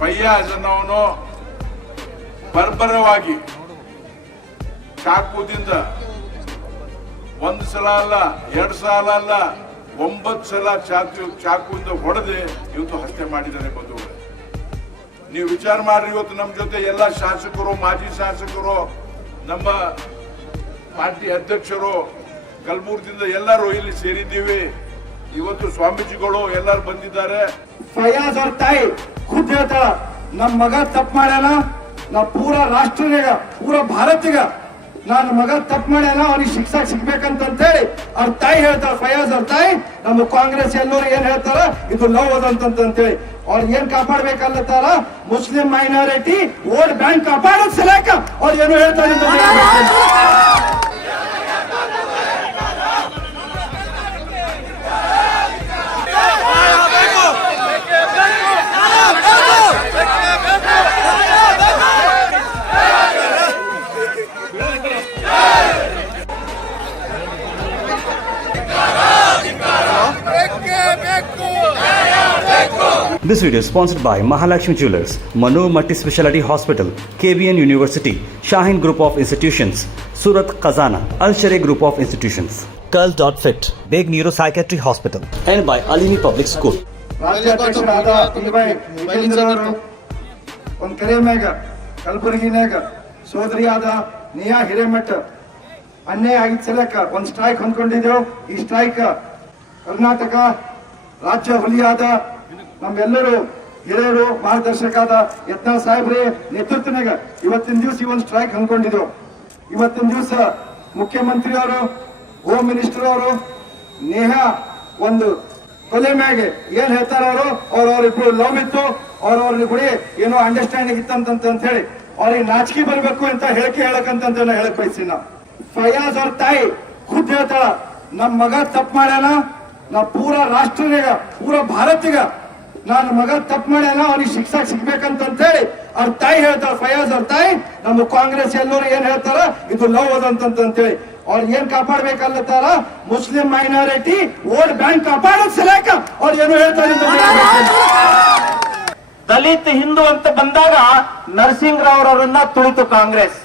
ಫಯ್ಯಾಜ್ ಅನ್ನೋನು ಬರ್ಬರವಾಗಿ ಚಾಕುದಿಂದ ಒಂದು ಸಲ ಅಲ್ಲ, 2 ಸಲ ಅಲ್ಲ, 9 ಸಲ ಚಾಕುವಿಂದ ಹೊಡೆದು ಇವತ್ತು ಹತ್ಯೆ ಮಾಡಿದ್ದಾರೆ ಬಂಧುಗಳು. ನೀವು ವಿಚಾರ ಮಾಡ್ರಿ, ಇವತ್ತು ನಮ್ಮ ಜೊತೆ ಎಲ್ಲ ಶಾಸಕರು, ಮಾಜಿ ಶಾಸಕರು, ನಮ್ಮ ಪಾರ್ಟಿ ಅಧ್ಯಕ್ಷರು, ಕಲಬುರಗಿಯಿಂದ ಎಲ್ಲರೂ ಇಲ್ಲಿ ಸೇರಿದ್ದೀವಿ. ಇವತ್ತು ಸ್ವಾಮೀಜಿಗಳು ಎಲ್ಲರೂ ಬಂದಿದ್ದಾರೆ. ಫಯಾಜ್ ಅವ್ರ ತಾಯಿ ಖುದ್ ಹೇಳ್ತಾಳ, ನಮ್ಮ ಮಗ ತಪ್ಪು ಮಾಡ್ಯಾನ, ನಾ ಪೂರ ರಾಷ್ಟ್ರನಿಗ ಪೂರ ಭಾರತಿಗ ನನ್ನ ಮಗ ತಪ್ಪು ಮಾಡ್ಯಾನ, ಅವನಿಗೆ ಶಿಕ್ಷಾ ಸಿಗ್ಬೇಕಂತ ಹೇಳಿ ಅವ್ರ ತಾಯಿ ಹೇಳ್ತಾಳ. ಫಯಾಜ್ ಅವ್ರ ತಾಯಿ ನಮ್ಮ ಕಾಂಗ್ರೆಸ್ ಎಲ್ಲರೂ ಏನ್ ಹೇಳ್ತಾರ, ಇದು ಲವ್ ಅದಂತಂತೇಳಿ ಅವ್ರು ಏನ್ ಕಾಪಾಡ್ಬೇಕಲ್ಲತ್ತಾರ, ಮುಸ್ಲಿಂ ಮೈನಾರಿಟಿ ವೋಟ್ ಬ್ಯಾಂಕ್ ಕಾಪಾಡೋದ್ ಸಲಕ ಅವ್ರು ಏನು ಹೇಳ್ತಾರೆ. This video is sponsored by Mahalakshmi Jewelers, Manu Multi Speciality Hospital, KBN University, Shaheen Group of Institutions, Surat Khazana, Al Sharia Group of Institutions, Curl.fit, Big Neuropsychiatry Hospital, and by Alini Public School. ರಾಜ್ಯಾಧ್ಯಕ್ಷರಾದ ಒಂದು ಕರೆ ಮ್ಯಾಗ ಕಲಬುರಗಿನಾಗ ಸೋದರಿಯಾದ ನಿಯಾ ಹಿರೇಮಠ ಅನ್ಯಾಯ ಆಗಿದ್ದ ಸಲಕ ಒಂದು strike ಹೊಂದ್ಕೊಂಡಿದ್ದೆವು. ಈ strike Karnataka ರಾಜ್ಯ ಹುಲಿಯಾದ ನಮ್ಮೆಲ್ಲರೂ ಹಿರಿಯರು ಮಾರ್ಗದರ್ಶಕರಾದ ಯತ್ನಾಳ್ ಸಾಹೇಬ್ರಿ ನೇತೃತ್ವನಾಗ ಇವತ್ತಿನ ದಿವಸ ಈ ಒಂದು ಸ್ಟ್ರೈಕ್ ಹಮ್ಮಿಕೊಂಡಿದ್ದೆವು. ಇವತ್ತಿನ ದಿವಸ ಮುಖ್ಯಮಂತ್ರಿ ಅವರು, ಹೋಮ್ ಮಿನಿಸ್ಟರ್ ಅವರು ನೇಹಾ ಒಂದು ಕೊಲೆ ಮ್ಯಾಗೆ ಏನ್ ಹೇಳ್ತಾರ ಅವ್ರಿಬ್ರು ಲವ್ ಇತ್ತು, ಅವ್ರವ್ರ ಕೂಡ ಏನೋ ಅಂಡರ್ಸ್ಟ್ಯಾಂಡಿಂಗ್ ಇತ್ತಂತ ಹೇಳಿ ಅವ್ರಿಗೆ ನಾಚಿಕೆ ಬರ್ಬೇಕು ಅಂತ ಹೇಳಕಂತ ಹೇಳಕ್ ಬಯಸ್ತೀನಿ. ನಾ ಫಯಾಜ್ ಅವ್ರ ತಾಯಿ ಖುದ್ ಹೇಳ್ತಾಳ, ನಮ್ಮ ಮಗ ತಪ್ಪು ಮಾಡ್ಯಾನ, ನಾ ಪೂರ ರಾಷ್ಟ್ರನಿಗ ಪೂರ ಭಾರತಿಗ ನನ್ನ ಮಗ ತಪ್ಪು ಮಾಡ್ಯಾನ, ಅವನಿಗೆ ಶಿಕ್ಷಾ ಸಿಗ್ಬೇಕಂತ ಹೇಳಿ ಅವ್ರ ತಾಯಿ ಹೇಳ್ತಾಳ. ಫಯಾಜ್ ಅವ್ರ ತಾಯಿ ನಮ್ಮ ಕಾಂಗ್ರೆಸ್ ಎಲ್ಲರೂ ಏನ್ ಹೇಳ್ತಾರ, ಇದು ಲವ್ ಅದಂತಂತೇಳಿ ಅವ್ರು ಏನ್ ಕಾಪಾಡ್ಬೇಕಲ್ಲತ್ತಾರ, ಮುಸ್ಲಿಂ ಮೈನಾರಿಟಿ ವೋಟ್ ಬ್ಯಾಂಕ್ ಕಾಪಾಡೋದ್ ಸಲಕ ಅವ್ರು ಏನು ಹೇಳ್ತಾರೆ. ದಲಿತ ಹಿಂದೂ ಅಂತ ಬಂದಾಗ ನರಸಿಂಹರಾವ್ ಅವರನ್ನ ತುಳಿತು ಕಾಂಗ್ರೆಸ್,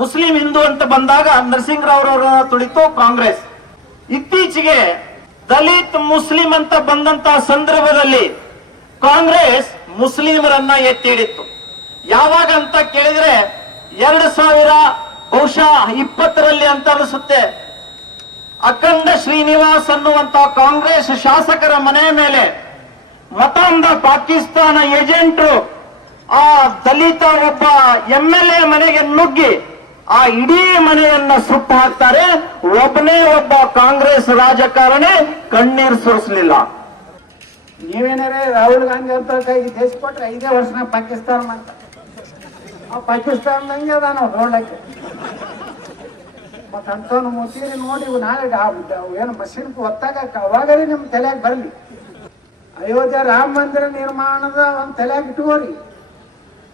ಮುಸ್ಲಿಂ ಹಿಂದೂ ಅಂತ ಬಂದಾಗ ನರಸಿಂಹರಾವ್ ಅವರನ್ನ ತುಳಿತು ಕಾಂಗ್ರೆಸ್. ಇತ್ತೀಚೆಗೆ ದಲಿತ್ ಮುಸ್ಲಿಂ ಅಂತ ಬಂದಂತ ಸಂದರ್ಭದಲ್ಲಿ ಕಾಂಗ್ರೆಸ್ ಮುಸ್ಲಿಮರನ್ನ ಎತ್ತಿ ಹಿಡಿತು. ಯಾವಾಗ ಅಂತ ಕೇಳಿದ್ರೆ 2020 ಅಂತ ಅನಿಸುತ್ತೆ, ಅಖಂಡ ಶ್ರೀನಿವಾಸ್ ಅನ್ನುವಂತ ಕಾಂಗ್ರೆಸ್ ಶಾಸಕರ ಮನೆ ಮೇಲೆ ಮತಾಂಧ ಪಾಕಿಸ್ತಾನ ಏಜೆಂಟರು ಆ ದಲಿತ ಒಬ್ಬ MLA ಮನೆಗೆ ನುಗ್ಗಿ ಆ ಇಡೀ ಮನೆಯನ್ನ ಸುಟ್ಟು ಹಾಕ್ತಾರೆ. ಒಬ್ಬನೇ ಒಬ್ಬ ಕಾಂಗ್ರೆಸ್ ರಾಜಕಾರಣಿ ಕಣ್ಣೀರು ಸುರಿಸಲಿಲ್ಲ. ನೀವೇನಾರೇ ರಾಹುಲ್ ಗಾಂಧಿ ಅಂತ ಕೈಗೆ ದೇಶ ಕೊಟ್ರೆ 5 ವರ್ಷನಾಗ ಪಾಕಿಸ್ತಾನ ಅಂತ ಆ ಪಾಕಿಸ್ತಾನದಂಗೆ ಅದ ನಾವು ನೋಡ್ಲಕ್ಕೆ. ಮತ್ತ ಅಂತವನು ಮುತ್ತೀರಿ ನೋಡಿ ನಾಳೆ ಏನು ಮಷೀನ್ ಒತ್ತಾಗ ಅವಾಗಲೇ ನಿಮ್ ತಲೆಯಾಗ ಬರ್ಲಿ. ಅಯೋಧ್ಯೆ ರಾಮ ಮಂದಿರ ನಿರ್ಮಾಣದ ಒಂದು ತಲೆಯಾಗ ಇಟ್ಕೋರಿ.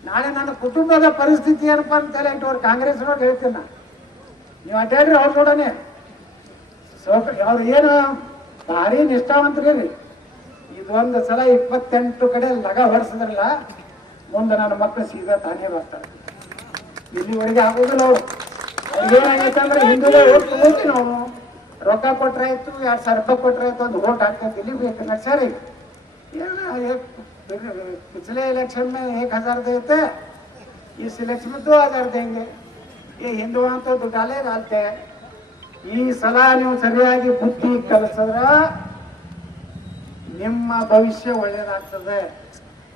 ನಾಳೆ ನನ್ನ ಕುಟುಂಬದ ಪರಿಸ್ಥಿತಿ ಏನಪ್ಪ ಅಂತ ತಲೆ ಇಟ್ಟವ್ರು ಕಾಂಗ್ರೆಸ್ ನೋಡಿ ಹೇಳ್ತೀನಿ ನಾ. ನೀವು ಅಡ್ಡಾಡ್ರಿ ಅವ್ರ ನೋಡನೆ ಅವ್ರು ಏನು ಭಾರಿ ನಿಷ್ಠಾವಂತರಿ. ಇದೊಂದು ಸಲ 28 ಕಡೆ ಲಗ ಹೊಡ್ಸಿದ್ರಲ್ಲ, ಮುಂದೆ ನನ್ನ ಮಕ್ಕಳು ಸೀದಾ ತಾನೇ ಬರ್ತಾರೆ. ಇಲ್ಲಿವರೆಗೆ ಆಗೋದಿಲ್ಲ. ಅವ್ರಿಗೇನಾಗೈತೆ ಅಂದ್ರೆ ಹಿಂದೂಗಳೇ ಓಟ್ ಹೋಗಿ ನಾವು ರೊಕ್ಕ ಕೊಟ್ರಾಯ್ತು, 2000 ರೂಪಾಯಿ ಕೊಟ್ರಾಯ್ತು, ಒಂದು ಓಟ್ ಹಾಕ್ತಂತ ಇಲ್ಲಿ ಬೇಕು ನಡ್ಸಾರಿ. पिछले इलेक्शन में 1000 देते, इस इलेक्शन में 2000 देंगे. ये हिंदुओं तो दुटाले डालते हैं. ಈ ಸಲ ನೀವು ಸರಿಯಾಗಿ ಬುದ್ಧಿ ಕಲಿಸಿದ್ರ ನಿಮ್ಮ ಭವಿಷ್ಯ ಒಳ್ಳೇದಾಗ್ತದೆ.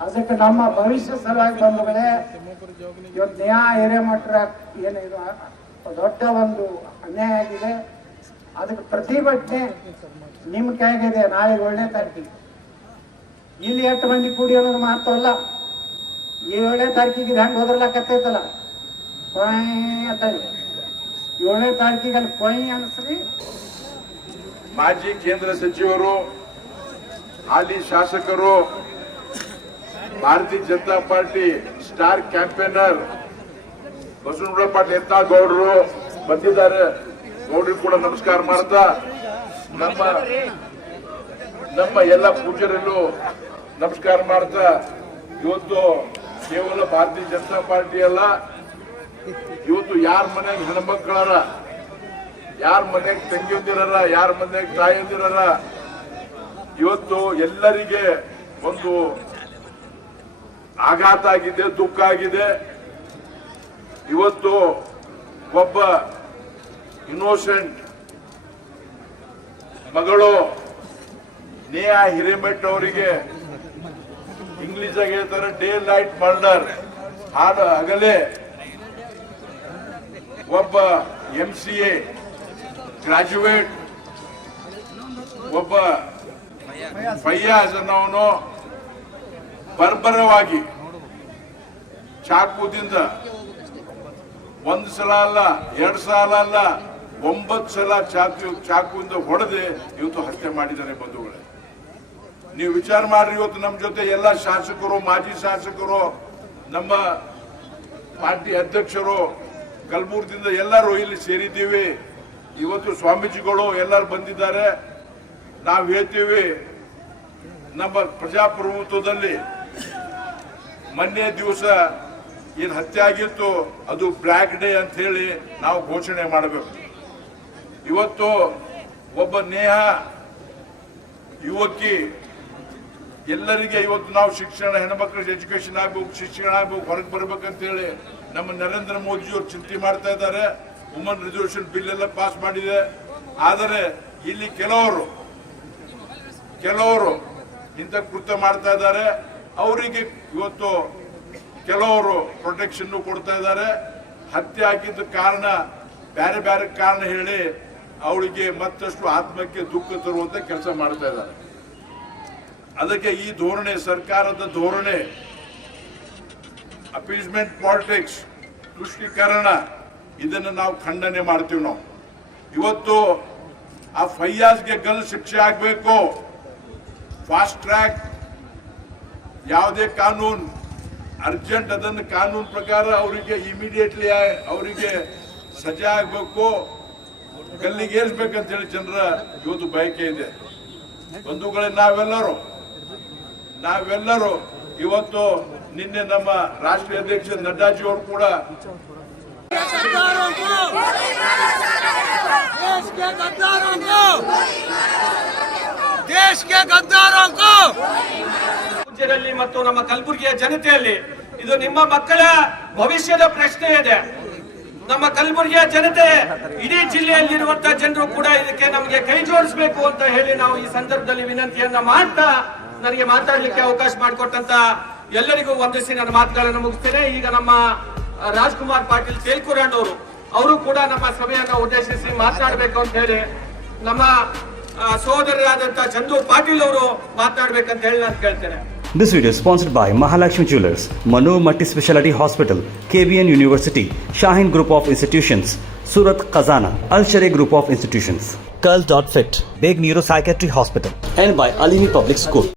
ಅದಕ್ಕೆ ನಮ್ಮ ಭವಿಷ್ಯ ಸಲುವಾಗಿ ಬಂಧುಗಳೇ, ಇವತ್ತು ನ್ಯಾಯ ಹಿರೇಮಠರ ಏನಿದು ದೊಡ್ಡ ಒಂದು ಅನ್ಯಾಯ ಆಗಿದೆ. ಅದಕ್ಕೆ ಪ್ರತಿಭಟನೆ ನಿಮ್ಮ ಕೈಗಿದೆ. ನಾಳೆ 1ನೇ ತಾರೀಕಿಗೆ ಇಲ್ಲಿ 8 ಮಂದಿ ಕೂಡಿ ಅನ್ನೋದು ಮಾತಲ್ಲ. 7ನೇ ತಾರೀಕಿಗೆ ಹೆಂಗೆ ಹೋದ್ರಲ್ಲಕತ್ತೈತಲ್ಲ ಅಂತ 7ನೇ ತಾರೀಕಿಗೆ ಅಲ್ಲಿ ಕೊಯ್ ಅನ್ಸ್ರಿ. ಮಾಜಿ ಕೇಂದ್ರ ಸಚಿವರು, ಹಾಲಿ ಶಾಸಕರು, ಭಾರತೀಯ Janata party star campaigner Basavanagouda Patil Yatnal ಗೌಡರು ಬಂದಿದ್ದಾರೆ. ಗೌಡ್ರಿಗೆ ಕೂಡ ನಮಸ್ಕಾರ ಮಾಡ್ತಾ, ನಮ್ಮ ಎಲ್ಲ ಪೂಜಾರಲ್ಲೂ ನಮಸ್ಕಾರ ಮಾಡ್ತಾ, ಇವತ್ತು ಕೇವಲ ಭಾರತೀಯ ಜನತಾ ಪಾರ್ಟಿ ಅಲ್ಲ, ಇವತ್ತು ಯಾರ ಮನೆಯಾಗ ಹೆಣ್ಮಕ್ಳಾರ, ಯಾರ ಮನೆಯಾಗ ತಂಗಿಯಂದಿರಲ್ಲ, ಯಾರ ಮನೆಯಾಗ ತಾಯಿಯಂದಿರಲ್ಲ, ಇವತ್ತು ಎಲ್ಲರಿಗೆ ಒಂದು ಆಘಾತ ಆಗಿದೆ, ದುಃಖ ಆಗಿದೆ. ಇವತ್ತು ಒಬ್ಬ ಇನ್ನೋಸೆಂಟ್ ಮಗಳು ನೇಹಾ ಹಿರೇಮಠ್ ಅವರಿಗೆ ಇಂಗ್ಲಿಷ್ ಆಗಿ ಹೇಳ್ತಾರೆ ಡೇ ಲೈಟ್ ಮರ್ಡರ್, ಹಗಲೇ ಒಬ್ಬ MCA ಗ್ರಾಜ್ಯುಯೇಟ್ ಒಬ್ಬ ಫಯ್ಯಾಜ್ ಅನ್ನೋನು ಬರ್ಬರವಾಗಿ ಚಾಕುದಿಂದ 1 ಸಲ ಅಲ್ಲ, 2 ಸಲ ಅಲ್ಲ, 9 ಸಲ ಚಾಕುವಿಂದ ಹೊಡೆದು ಇವತ್ತು ಹತ್ಯೆ ಮಾಡಿದ್ದಾರೆ ಬಂಧುಗಳೇ. ನೀವು ವಿಚಾರ ಮಾಡ್ರಿ, ಇವತ್ತು ನಮ್ಮ ಜೊತೆ ಎಲ್ಲ ಶಾಸಕರು, ಮಾಜಿ ಶಾಸಕರು, ನಮ್ಮ ಪಾರ್ಟಿ ಅಧ್ಯಕ್ಷರು, ಕಲಬುರಗಿಯಿಂದ ಎಲ್ಲರೂ ಇಲ್ಲಿ ಸೇರಿದ್ದೀವಿ. ಇವತ್ತು ಸ್ವಾಮೀಜಿಗಳು ಎಲ್ಲರೂ ಬಂದಿದ್ದಾರೆ. ನಾವು ಹೇಳ್ತೀವಿ, ನಮ್ಮ ಪ್ರಜಾಪ್ರಭುತ್ವದಲ್ಲಿ ಮೊನ್ನೆ ದಿವಸ ಏನು ಹತ್ಯೆ ಆಗಿತ್ತು ಅದು ಬ್ಲ್ಯಾಕ್ ಡೇ ಅಂತ ಹೇಳಿ ನಾವು ಘೋಷಣೆ ಮಾಡಬೇಕು. ಇವತ್ತು ಒಬ್ಬ ನೇಹಾ ಯುವಕಿ ಎಲ್ಲರಿಗೆ ಇವತ್ತು ನಾವು ಶಿಕ್ಷಣ, ಹೆಣ್ಮಕ್ಳಿಗೆ ಎಜುಕೇಶನ್ ಆಗ್ಬೇಕು, ಶಿಕ್ಷಣ ಆಗ್ಬೇಕು, ಹೊರಗೆ ಬರ್ಬೇಕಂತ ಹೇಳಿ ನಮ್ಮ ನರೇಂದ್ರ ಮೋದಿಜಿಯವರು ಚಿಂತೆ ಮಾಡ್ತಾ ಇದ್ದಾರೆ. ವುಮನ್ ರಿಸರ್ವೇಶನ್ ಬಿಲ್ ಎಲ್ಲ ಪಾಸ್ ಮಾಡಿದೆ. ಆದರೆ ಇಲ್ಲಿ ಕೆಲವರು ಇಂಥ ಕೃತ್ಯ ಮಾಡ್ತಾ ಇದ್ದಾರೆ. ಅವರಿಗೆ ಇವತ್ತು ಕೆಲವರು ಪ್ರೊಟೆಕ್ಷನ್ ಕೊಡ್ತಾ ಇದ್ದಾರೆ. ಹತ್ಯೆ ಆಗಿದ್ದ ಕಾರಣ ಬೇರೆ ಬೇರೆ ಕಾರಣ ಹೇಳಿ ಅವಳಿಗೆ ಮತ್ತಷ್ಟು ಆತ್ಮಕ್ಕೆ ದುಃಖ ತರುವಂತ ಕೆಲಸ ಮಾಡ್ತಾ ಇದ್ದಾರೆ. ಅದಕ್ಕೆ ಈ ಧೋರಣೆ, ಸರ್ಕಾರದ ಧೋರಣೆ, ಅಪೀಸ್ಮೆಂಟ್ ಪಾಲಿಟಿಕ್ಸ್, ತುಷ್ಟೀಕರಣ, ಇದನ್ನು ನಾವು ಖಂಡನೆ ಮಾಡ್ತೀವಿ. ನಾವು ಇವತ್ತು ಆ ಫಯ್ಯಾಜ್ಗೆ ಗಲ್ಲು ಶಿಕ್ಷೆ ಆಗಬೇಕು. ಫಾಸ್ಟ್ ಟ್ರ್ಯಾಕ್ ಯಾವುದೇ ಕಾನೂನು ಅರ್ಜೆಂಟ್, ಅದನ್ನು ಕಾನೂನು ಪ್ರಕಾರ ಅವರಿಗೆ ಇಮಿಡಿಯೇಟ್ಲಿ ಅವರಿಗೆ ಸಜಾ ಆಗಬೇಕು, ಗಲ್ಲಿಗೆ ಏರಿಸಬೇಕಂತ ಹೇಳಿ ಜನರ ಇವತ್ತು ಬಯಕೆ ಇದೆ. ಬಂಧುಗಳೇ, ನಾವೆಲ್ಲರೂ ಇವತ್ತು ನಿನ್ನೆ ನಮ್ಮ ರಾಷ್ಟ್ರೀಯ ಅಧ್ಯಕ್ಷ ನಡ್ಡಾಜಿ ಅವರು ಕೂಡ देश के गद्दारों को ರಾಜ್ಯದಲ್ಲಿ ಮತ್ತು ನಮ್ಮ ಕಲಬುರಗಿಯ ಜನತೆಯಲ್ಲಿ ಇದು ನಿಮ್ಮ ಮಕ್ಕಳ ಭವಿಷ್ಯದ ಪ್ರಶ್ನೆ ಇದೆ. ನಮ್ಮ ಕಲಬುರಗಿಯ ಜನತೆ, ಇಡೀ ಜಿಲ್ಲೆಯಲ್ಲಿರುವಂತಹ ಜನರು ಕೂಡ ಇದಕ್ಕೆ ನಮಗೆ ಕೈ ಜೋಡಿಸಬೇಕು ಅಂತ ಹೇಳಿ ನಾವು ಈ ಸಂದರ್ಭದಲ್ಲಿ ವಿನಂತಿಯನ್ನ ಮಾಡ್ತಾ ನನಗೆ ಮಾತಾಡಲಿಕ್ಕೆ ಅವಕಾಶ ಮಾಡಿಕೊಟ್ಟಂತ ಎಲ್ಲರಿಗೂ ವಂದಿಸಿ ನನ್ನ ಮಾತುಗಳನ್ನು ಮುಗಿಸ್ತೇನೆ. ಈಗ ನಮ್ಮ ರಾಜ್ಕುಮಾರ್ ಪಾಟೀಲ್ ತೇಲ್ಕುರಂಡ್ ಅವರು ಕೂಡ ನಮ್ಮ ಸಭೆಯನ್ನ ಉದ್ದೇಶಿಸಿ ಮಾತನಾಡಬೇಕು ಅಂತ ಹೇಳಿ ನಮ್ಮ ಸಹೋದರರಾದಂತಹ ಚಂದು ಪಾಟೀಲ್ ಅವರು ಮಾತನಾಡಬೇಕಂತ ಹೇಳಿ ನಾನು ಕೇಳ್ತೇನೆ. This video is sponsored by Mahalakshmi Jewelers, Manu Multi Speciality Hospital, KBN University, Shahin Group of Institutions, Surat Khazana, Al-Sharia Group of Institutions, Curl.fit, Big Neuropsychiatry Hospital, and by Alimi Public School.